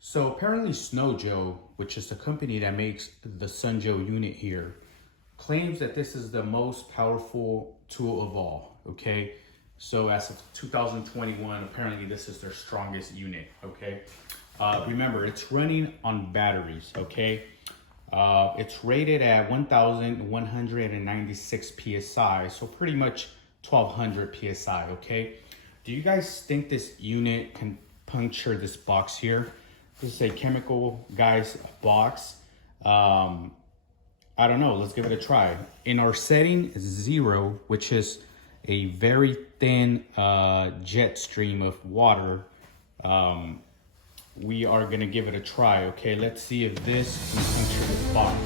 So apparently SunJoe, which is the company that makes the SunJoe unit here, claims that this is the most powerful tool of all, okay? So as of 2021, apparently this is their strongest unit, okay? Remember, it's running on batteries, okay? It's rated at 1,196 PSI, so pretty much 1,200 PSI, okay? Do you guys think this unit can puncture this box here? This is a chemical guy's box. I don't know, let's give it a try. In our setting 0, which is a very thin jet stream of water, we are gonna give it a try, okay? Let's see if this can puncture this box.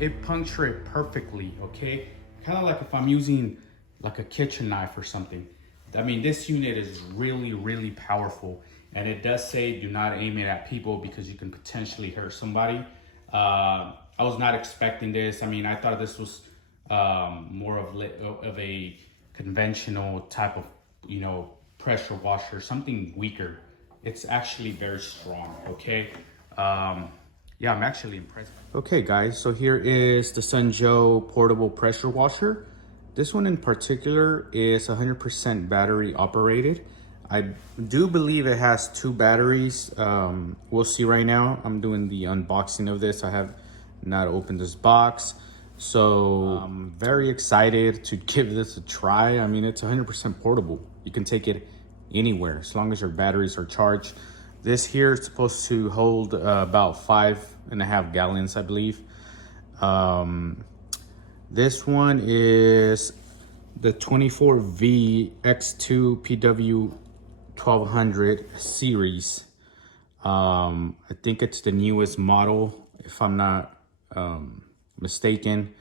It punctured it perfectly, okay? Kind of like if I'm using like a kitchen knife or something. I mean, this unit is really powerful, and it does say do not aim it at people because you can potentially hurt somebody. I was not expecting this. I mean, I thought this was more of a conventional type of, you know, pressure washer, something weaker. It's actually very strong, okay? Yeah, I'm actually impressed. Okay guys, so here is the SunJoe portable pressure washer. This one in particular is 100% battery operated. I do believe it has 2 batteries. We'll see right now. I'm doing the unboxing of this. I have not opened this box. So I'm very excited to give this a try. I mean, it's 100% portable. You can take it anywhere as long as your batteries are charged. This here is supposed to hold about 5.5 gallons, I believe. This one is the 24V-X2-PW1200 series. I think it's the newest model, if I'm not mistaken.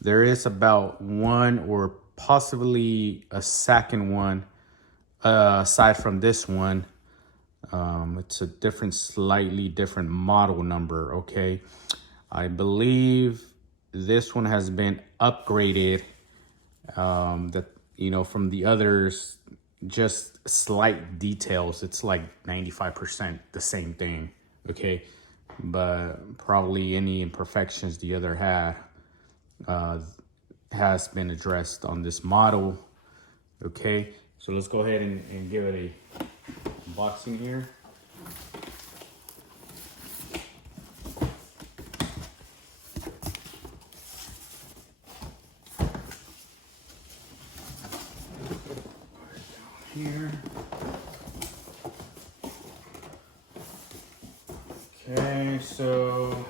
There is about one or possibly a second one aside from this one. It's a slightly different model number, okay? I believe this one has been upgraded, that, you know, from the others, just slight details. It's like 95% the same thing, okay? But probably any imperfections the other had has been addressed on this model, okay? So let's go ahead and give it a unboxing here. Here. Okay, so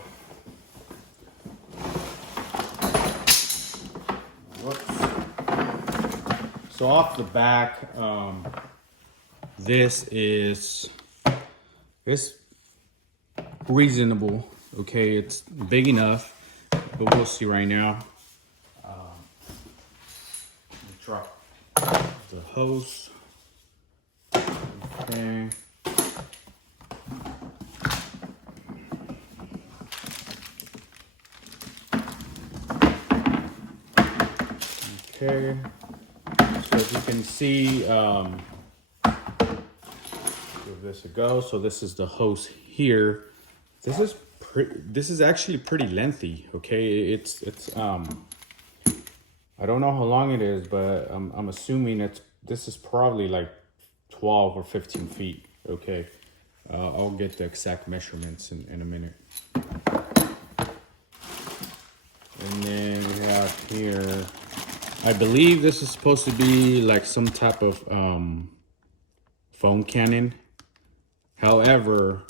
off the back, this is reasonable, okay? It's big enough, but we'll see right now. Drop the hose. Okay. Okay. So as you can see, give this a go. So this is the hose here. This is actually pretty lengthy. Okay, it's I don't know how long it is, but I'm assuming this is probably like 12 or 15 feet. Okay, I'll get the exact measurements in a minute. And then we have here, I believe this is supposed to be like some type of foam cannon. However,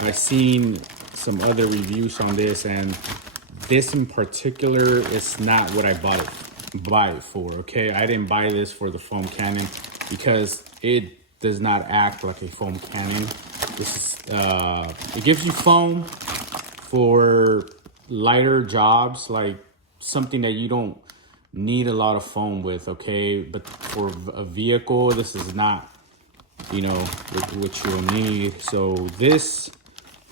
I've seen some other reviews on this, and this in particular is not what I buy it for, okay? I didn't buy this for the foam cannon because it does not act like a foam cannon. This is, it gives you foam for lighter jobs, like something that you don't need a lot of foam with, okay? But for a vehicle, this is not, you know, what you'll need. So this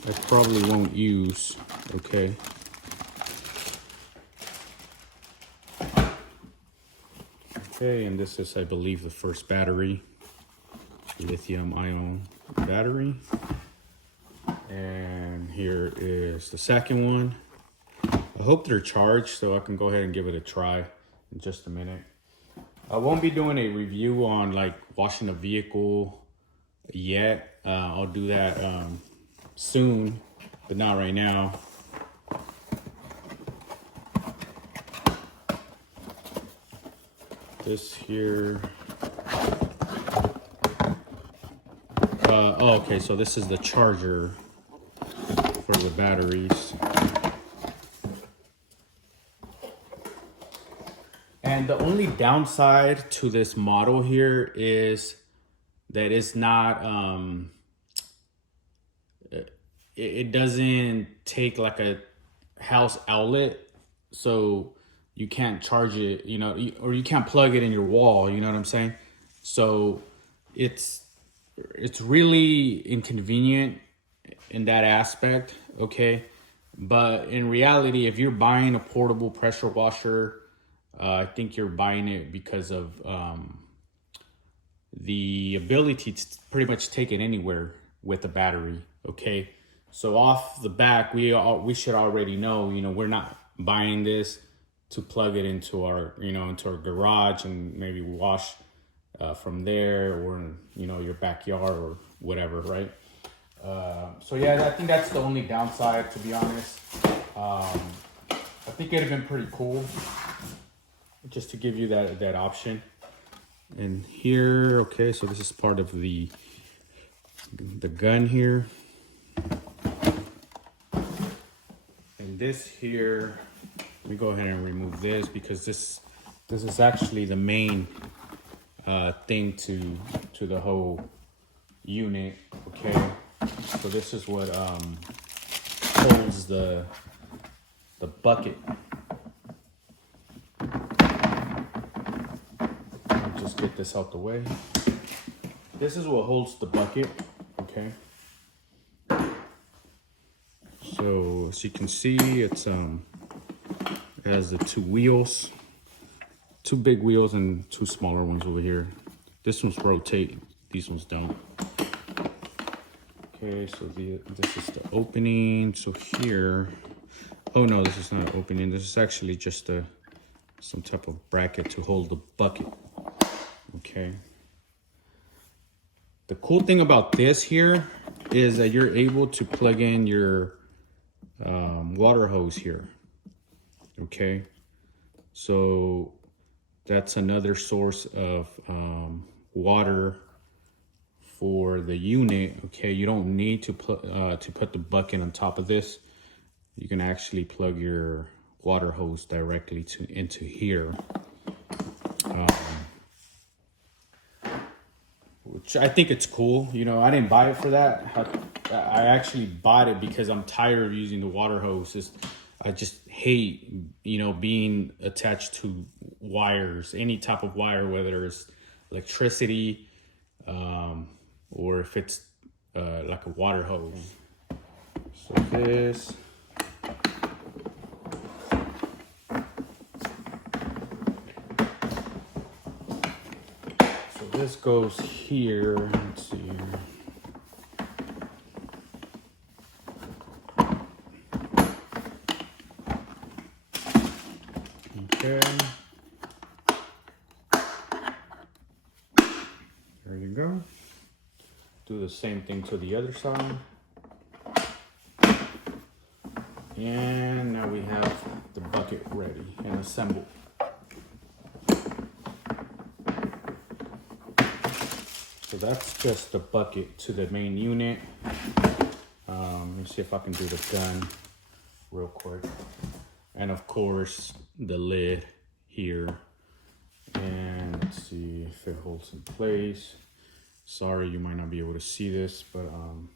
I probably won't use, okay? Okay, and this is, I believe, the first battery, lithium-ion battery. And here is the second one. I hope they're charged so I can go ahead and give it a try in just a minute. I won't be doing a review on like washing a vehicle yet. I'll do that soon, but not right now. This here. Oh, okay, so this is the charger for the batteries. And the only downside to this model here is that it's not, it doesn't take like a house outlet, so you can't charge it, you know, or you can't plug it in your wall, you know what I'm saying? So it's really inconvenient in that aspect, okay? But in reality, if you're buying a portable pressure washer, I think you're buying it because of the ability to pretty much take it anywhere with a battery, okay? So off the back, we should already know, you know, we're not buying this to plug it into our, you know, into our garage and maybe wash from there, or, you know, your backyard or whatever, right? So yeah, I think that's the only downside, to be honest. I think it'd have been pretty cool just to give you that option. And here, okay, so this is part of the gun here. And this here, let me go ahead and remove this because this is actually the main thing to the whole unit, okay? So this is what holds the bucket. Just get this out the way. This is what holds the bucket, okay? So as you can see, it's it has the two wheels, two big wheels and two smaller ones over here. This one's rotate, these ones don't. Okay, so this is the opening. So here, oh no, this is not an opening. This is actually just some type of bracket to hold the bucket. Okay. The cool thing about this here is that you're able to plug in your water hose here. Okay. So that's another source of water for the unit. Okay. You don't need to put the bucket on top of this. You can actually plug your water hose directly into here. Which I think it's cool. You know, I didn't buy it for that. I actually bought it because I'm tired of using the water hose. I just hate, you know, being attached to wires, any type of wire, whether it's electricity or if it's like a water hose. So this. This goes here. Let's see here. Okay. There you go. Do the same thing to the other side. And now we have the bucket ready and assembled. So that's just the bucket to the main unit. Let me see if I can do the gun real quick. And of course, the lid here. And let's see if it holds in place. Sorry, you might not be able to see this, but I'm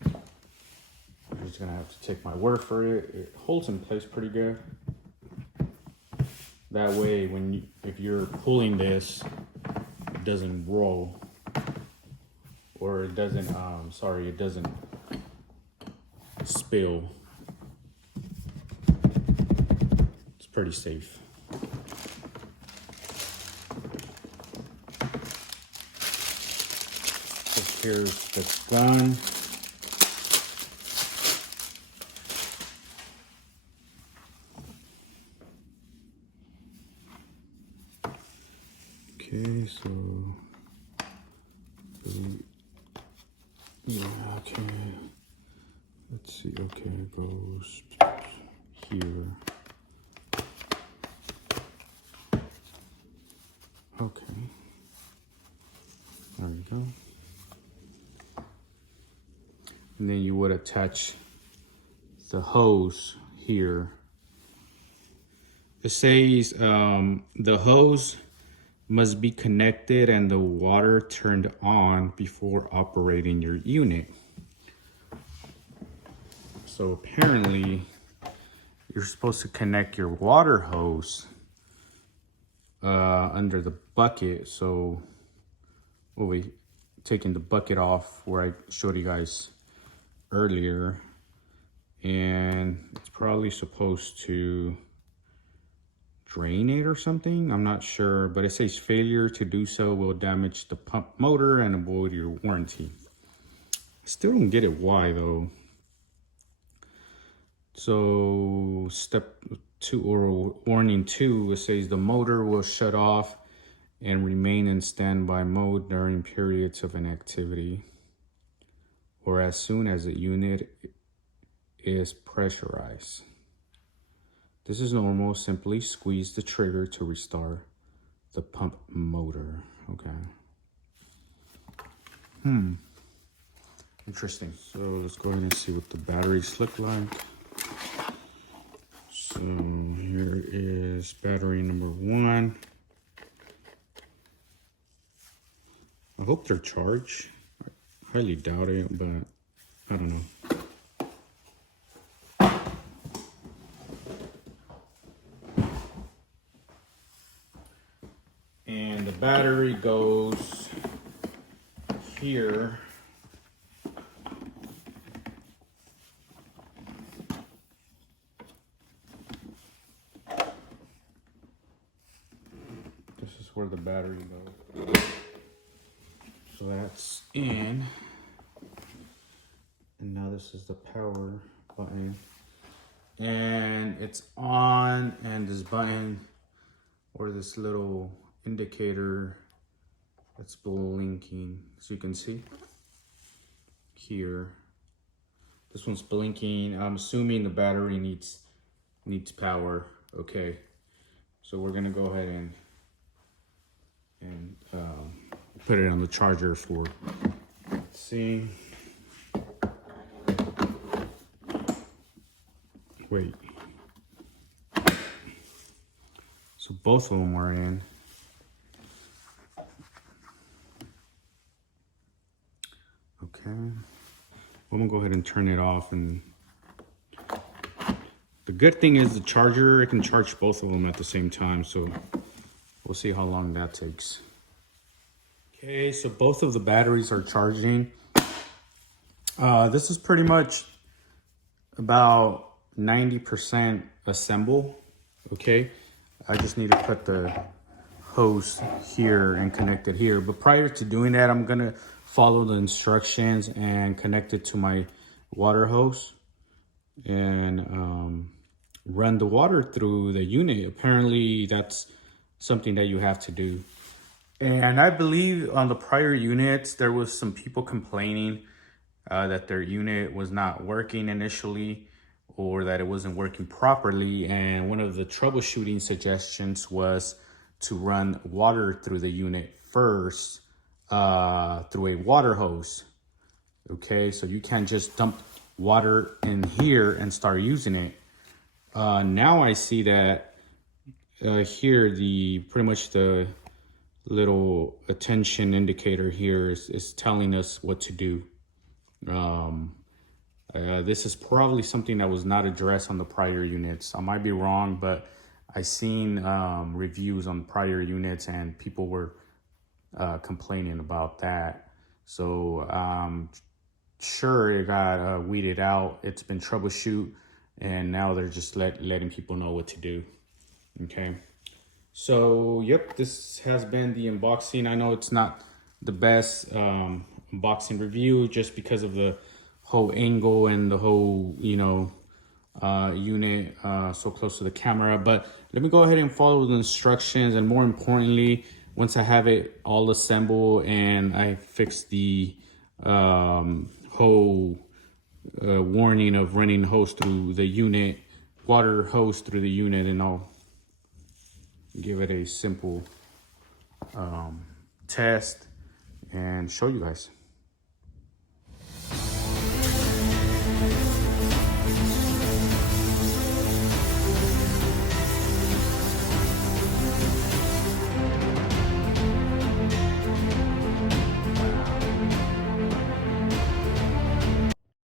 just gonna have to take my word for it. It holds in place pretty good. That way, if you're pulling this, it doesn't roll, or it doesn't. It doesn't spill. It's pretty safe. So here's the gun. Okay, so yeah, okay. Let's see. Okay, it goes here. Okay. There we go. And then you would attach the hose here. It says the hose must be connected and the water turned on before operating your unit. So apparently you're supposed to connect your water hose under the bucket. So we'll be taking the bucket off where I showed you guys earlier, and it's probably supposed to drain it or something. I'm not sure, but it says failure to do so will damage the pump motor and avoid your warranty. Still don't get it why though. So step 2 or warning 2, it says the motor will shut off and remain in standby mode during periods of inactivity or as soon as the unit is pressurized. This is normal. Simply squeeze the trigger to restart the pump motor. Okay. Interesting. So let's go ahead and see what the batteries look like. So here is battery number 1. I hope they're charged. I highly doubt it, but I don't know. And the battery goes here. This is where the battery goes. So that's in. And now this is the power button. And it's on, and this button or this little indicator that's blinking, so you can see here. This one's blinking. I'm assuming the battery needs power. Okay, so we're gonna go ahead and put it on the charger for, let's see. Wait. So both of them are in. Okay. I'm gonna go ahead and turn it off. And the good thing is the charger, it can charge both of them at the same time. So we'll see how long that takes. Okay, so both of the batteries are charging. This is pretty much about 90% assemble. Okay, I just need to put the hose here and connect it here. But prior to doing that, I'm gonna follow the instructions and connect it to my water hose and run the water through the unit. Apparently that's something that you have to do. And I believe on the prior units, there was some people complaining that their unit was not working initially, or that it wasn't working properly. And one of the troubleshooting suggestions was to run water through the unit first through a water hose. Okay, so you can't just dump water in here and start using it. Now I see that here pretty much the little attention indicator here is telling us what to do. This is probably something that was not addressed on the prior units. I might be wrong, but I seen reviews on prior units and people were complaining about that. So sure, it got weeded out. It's been troubleshoot, and now they're just letting people know what to do. Okay. So, yep, this has been the unboxing. I know it's not the best unboxing review just because of the whole angle and the whole, unit so close to the camera. But let me go ahead and follow the instructions. And more importantly, once I have it all assembled and I fix the whole warning of running hose through the unit, water hose through the unit, and I'll give it a simple test and show you guys.